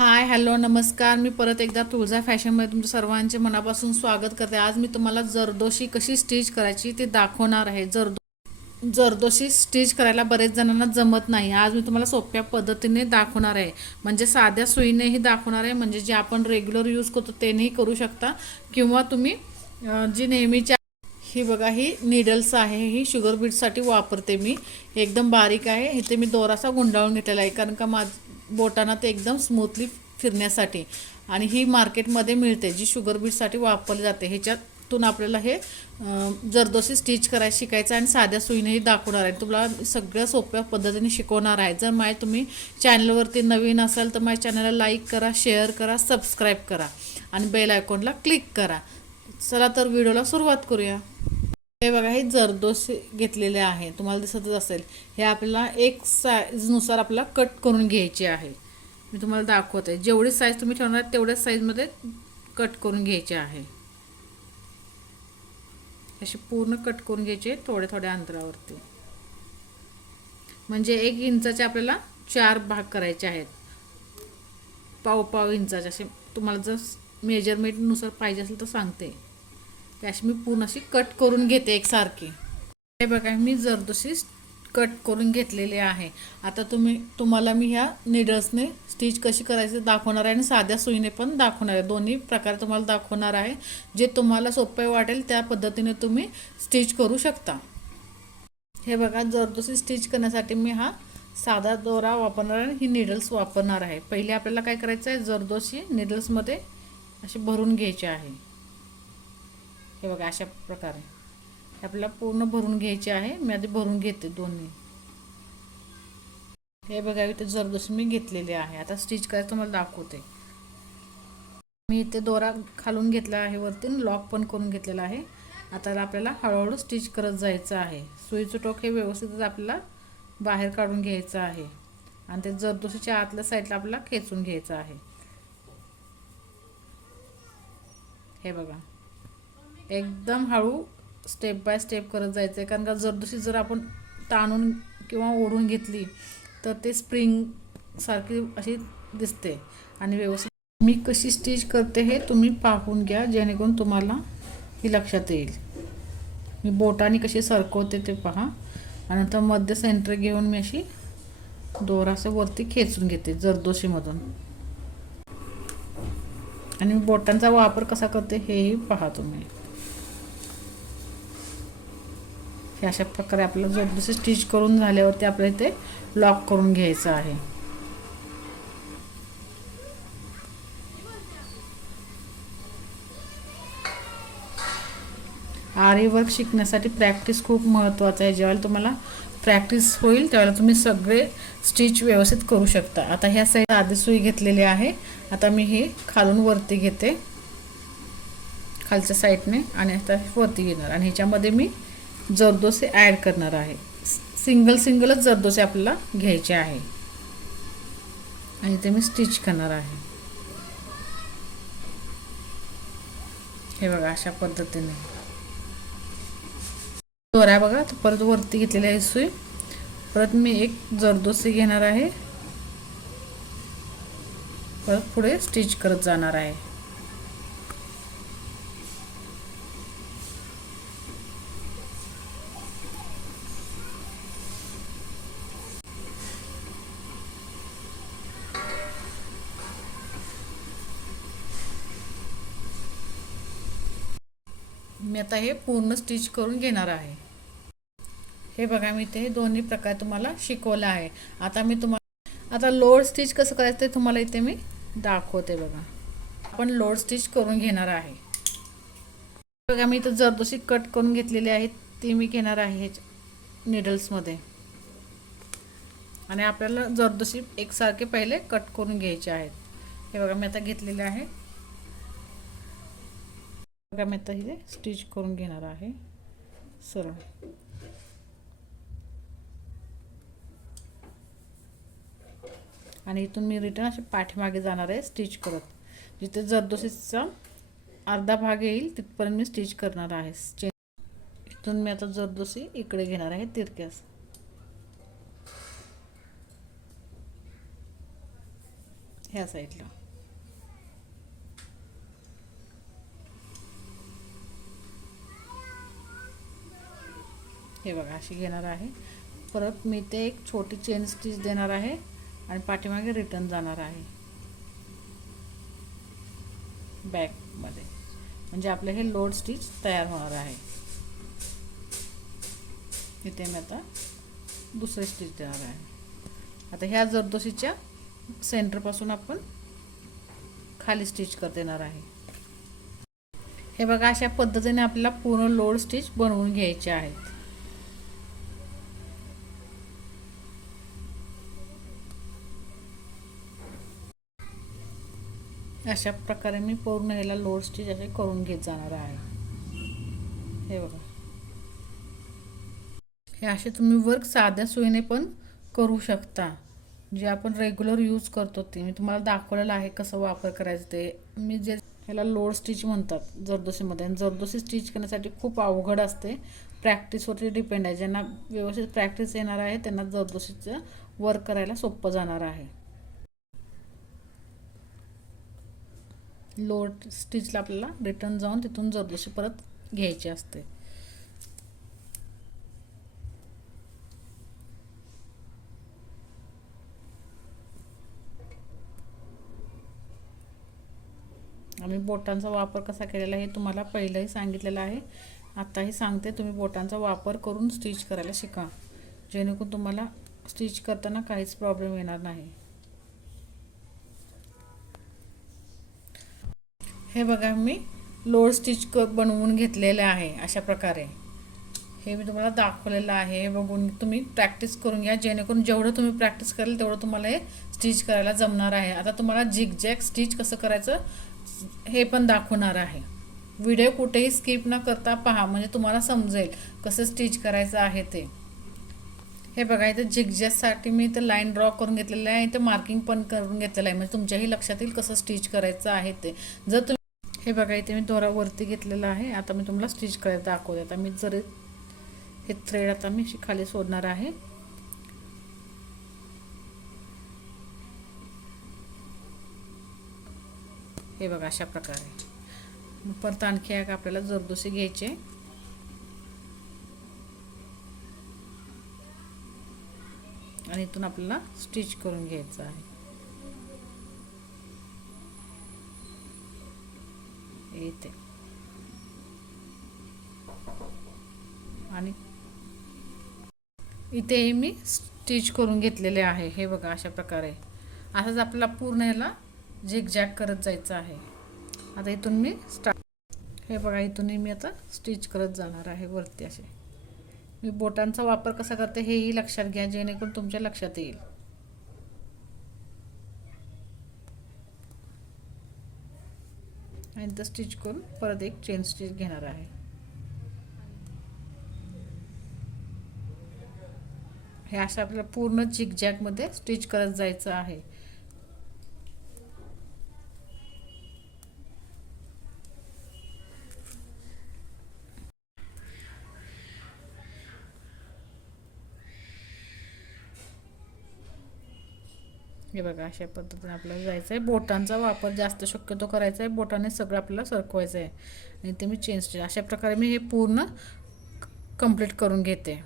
Hi hello नमस्कार. मी परत एकदा तुळजा फॅशनमध्ये तुमच्या सर्वांचे मनापासून स्वागत करते. आज मी तुम्हाला जरदोशी कशी स्टिच करायची ते दाखवणार आहे. जरदोशी स्टिच करायला बरेच जणांना जमत नाही. आज मी तुम्हाला सोप्या पद्धतीने दाखवणार आहे. म्हणजे साध्या सुईनेही दाखवणार आहे, म्हणजे जे आपण रेग्युलर यूज करतो त्यानेही करू शकता, किंवा तुम्ही जी नेहमीच्या ही बघा, ही नीडल्स आहे. ही शुगर बीटसाठी वापरते मी. एकदम बारीक आहे. इथे मी दोरासा गुंडाळून घेतलेला आहे, कारण का बोटांना ते एकदम स्मूथली फिरण्यासाठी. आणि ही मार्केटमध्ये मिळते, जी शुगर बीटसाठी वापरली जाते. ह्याच्यातून आपल्याला हे जरदोशी स्टिच करायला शिकायचं आणि साध्या सुईनेही दाखवणार आहे. तुम्हाला सगळ्या सोप्या पद्धतीने शिकवणार आहे. जर तुम्ही चॅनलवरती नवीन असाल तर माझ्या चॅनलला लाईक करा, शेअर करा, सबस्क्राईब करा आणि बेल आयकॉनला क्लिक करा. चला तर व्हिडिओला सुरुवात करूया. हे बघा, हे जरदोशी घेतलेले आहे, तुम्हाला दिसतच असेल. हे आपल्याला एक साईजनुसार आपल्याला कट करून घ्यायचे आहे. मी तुम्हाला दाखवते. जेवढी साईज तुम्ही ठेवणार तेवढ्याच साईजमध्ये कट करून घ्यायचे आहे. असे पूर्ण कट करून घ्यायचे थोड्या थोड्या अंतरावरती. म्हणजे 1 इंचाचे आपल्याला 4 भाग करायचे आहेत. पाव पाव इंचाचे असे. तुम्हाला जर मेजरमेंटनुसार पाहिजे असेल तर सांगते. अशी मी पूर्ण अशी कट करून घेते एकसारखी. हे बघा, मी जरदोशी कट करून घेतलेले आहे. आता तुम्हाला मी ह्या निडल्सने स्टिच कशी करायची दाखवणार आहे आणि साध्या सुईने पण दाखवणार आहे. दोन्ही प्रकार तुम्हाला दाखवणार आहे. जे तुम्हाला सोपे वाटेल त्या पद्धतीने तुम्ही स्टिच करू शकता. हे बघा, जरदोशी स्टिच करण्यासाठी मी हा साधा दोरा वापरणार आहे, ही निडल्स वापरणार आहे. पहिले आपल्याला काय करायचं आहे, जरदोशी निडल्समध्ये असे भरून घ्यायचे आहे. हे बघा, अशा प्रकारे आपल्याला पूर्ण भरून घ्यायचे आहे. मी आधी भरून घेते दोन्ही. हे बघा, इथे जरदोशी मी घेतलेले आहे. आता स्टिच करायचं तुम्हाला दाखवते. मी इथे दोरा खालून घेतला आहे, वरती लॉक पण करून घेतलेला आहे. आता आपल्याला हळूहळू स्टिच करत जायचं आहे. सुईचं टोक हे व्यवस्थित आपल्याला बाहेर काढून घ्यायचं आहे आणि ते जरदोशीच्या आतल्या साईडला आपल्याला खेचून घ्यायचं आहे. हे बघा, एकदम हळू स्टेप बाय स्टेप करत जायचं आहे, कारण का जरदोशी जर आपण ताणून किंवा ओढून घेतली तर ते स्प्रिंग सारखी अशी दिसते. आणि व्यवस्थित मी कशी स्टिच करते हे तुम्ही पाहून घ्या, जेणेकरून तुम्हाला ही लक्षात येईल. मी बोटाने कशी सरकवते ते पहा. आणि नंतर मध्य सेंटर घेऊन मी अशी दोराच्या वरती खेचून घेते जरदोशीमधून. आणि मी बोटांचा वापर कसा करते हेही पहा तुम्ही. हे अशा प्रकारे आपल्याला जरदोशी स्टिच करून झाल्यावरती आपल्याला इथे लॉक करून घ्यायचं आहे. आरी वर्क शिकण्यासाठी प्रॅक्टिस खूप महत्त्वाचं आहे. जेव्हा तुम्हाला प्रॅक्टिस होईल त्यावेळेला तुम्ही सगळे स्टिच व्यवस्थित करू शकता. आता ह्या साईड आधी सुई घेतलेली आहे. आता मी हे खालून वरती घेते, खालच्या साईडने, आणि आता वरती घेणार. आणि ह्याच्यामध्ये मी जरदोशी ॲड करणार आहे. सिंगलच जरदोशी आपल्याला घ्यायचे आहे आणि ते मी स्टिच करणार आहे. हे बघा, अशा पद्धतीने दोरा बघा. परत वरती घेतलेली आहे सुई. परत मी एक जरदोशी घेणार आहे. परत पुढे स्टिच करत जाणार आहे. मी आता हे पूर्ण स्टिच करून घेणार आहे. हे बघा, मी ते दोन्ही प्रकार तुम्हाला शिकवलं आहे. आता लोड स्टिच कसं करायचं ते तुम्हाला इथे मी दाखवते. बघा, आपण लोड स्टिच करून घेणार आहे. बघा, मी इथं जरदोशी कट करून घेतलेली आहे, ती मी घेणार आहे निडल्समध्ये. आणि आपल्याला जरदोशी एकसारखे पहिले कट करून घ्यायचे आहेत. हे बघा, मी आता घेतलेले आहे. बघा, मी आता हे स्टिच करून घेणार आहे सरळ. आणि इथून मी रिटर्न असे पाठीमागे जाणार आहे स्टिच करत. जिथे जरदोशीचा अर्धा भाग येईल तिथपर्यंत मी स्टिच करणार आहे. इथून मी आता जरदोशी इकडे घेणार आहे तिरक्यास. ह्या साईडला. हे बघा अशी घेणार आहे. परत मी ते एक छोटी चेन स्टिच देणार आहे आणि पाठीमागे रिटर्न जाणार आहे बॅकमध्ये. म्हणजे आपलं हे लोड स्टिच तयार होणार आहे. इथे मी आता दुसरे स्टिच देणार आहे. आता ह्या जरदोशीच्या सेंटरपासून आपण खाली स्टिच कर देणार आहे. हे बघा अशा पद्धतीने आपल्याला पूर्ण लोड स्टिच बनवून घ्यायचे आहेत. अशा प्रकारे मी पूर्ण ह्याला लोड स्टिच असे करून घेत जाणार आहे. हे बघा हे असे तुम्ही वर्क साध्या सुईने पण करू शकता. जे आपण रेग्युलर यूज करतो ते मी तुम्हाला दाखवलेलं आहे कसं वापर करायचं ते. मी जे ह्याला लोड स्टिच म्हणतात जरदोशीमध्ये. आणि जरदोशी स्टिच करण्यासाठी खूप अवघड असते. प्रॅक्टिसवरती डिपेंड आहे. ज्यांना व्यवस्थित प्रॅक्टिस येणार आहे त्यांना जरदोशीचं वर्क करायला सोपं जाणार आहे. लोड स्टिचला आपल्याला रिटर्न जाऊन तिथून जरदोशी परत घ्यायची असते. आम्ही बोटांचा वापर कसा केलेला आहे हे तुम्हाला पहिलंही सांगितलेलं आहे. आत्ताही सांगते, तुम्ही बोटांचा वापर करून स्टिच करायला शिका, जेणेकरून तुम्हाला स्टिच करताना काहीच प्रॉब्लेम येणार नाही. हे बघा मी लोड स्टिच बनवून घेतलेले आहे अशा प्रकारे. हे मी तुम्हाला दाखवलेलं आहे. हे बघून तुम्ही प्रॅक्टिस करून घ्या, जेणेकरून जेवढं तुम्ही प्रॅक्टिस कराल तेवढं तुम्हाला हे स्टिच करायला जमणार आहे. आता तुम्हाला झिगझॅग स्टिच कसं करायचं हे पण दाखवणार आहे. व्हिडिओ कुठेही स्किप न करता पहा, म्हणजे तुम्हाला समजेल कसं स्टिच करायचं आहे ते. हे बघा इथे झिगझॅगसाठी मी इथे लाईन ड्रॉ करून घेतलेलं आहे. इथे मार्किंग पण करून घेतलेलं आहे, म्हणजे तुमच्याही लक्षात येईल कसं स्टिच करायचं आहे ते. जर तुम्ही हे बघा इथे मी दोरा वरती घेतलेला आहे. आता मी तुम्हाला स्टिच करायला दाखवते. आता मी जर हे थ्रेड आता मी खाली सोडणार आहे. हे बघा अशा प्रकारे. परत आणखी एक आपल्याला जरदोशी घ्यायचे आणि इथून आपल्याला स्टिच करून घ्यायचं आहे. इथे आणि इथे मी स्टिच करून घेतलेले आहे. हे बघा अशा प्रकारे. असंच आपल्याला पूर्ण याला झिगझॅग करत जायचं आहे. आता इथून मी हे बघा इथूनही मी आता स्टिच करत जाणार आहे वरती. असे मी बोटांचा वापर कसा करते हेही लक्षात घ्या, जेणेकरून तुमच्या लक्षात येईल. आणि इथं स्टिच करून परत एक चेन स्टिच घेणार आहे. हे असं आपल्याला पूर्ण झिगझॅगमध्ये स्टिच करत जायचं आहे. हे बघा अशा पद्धतीने आपल्याला जायचं आहे. बोटांचा वापर जास्त शक्यतो करायचा आहे. बोटाने सगळं आपल्याला सरकवायचं आहे. आणि ते मी चेन स्टिच अशा प्रकारे मी हे पूर्ण कंप्लीट करून घेते.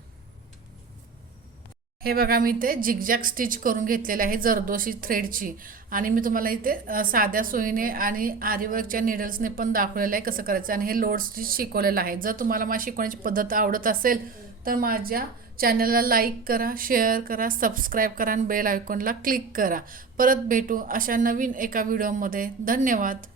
हे बघा मी इथे झिगझॅग स्टिच करून घेतलेलं आहे जरदोशी थ्रेडची. आणि मी तुम्हाला इथे साध्या सुईने आणि आरीवर्कच्या निडल्सने पण दाखवलेलं आहे कसं करायचं. आणि हे लोड स्टिच शिकवलेलं आहे. जर तुम्हाला माझी शिकवण्याची पद्धत आवडत असेल तर माझ्या चॅनलला लाईक करा, शेअर करा, सबस्क्राईब करा आणि बेल आयकॉनला क्लिक करा. परत भेटू अशा नवीन एका व्हिडिओमध्ये. धन्यवाद.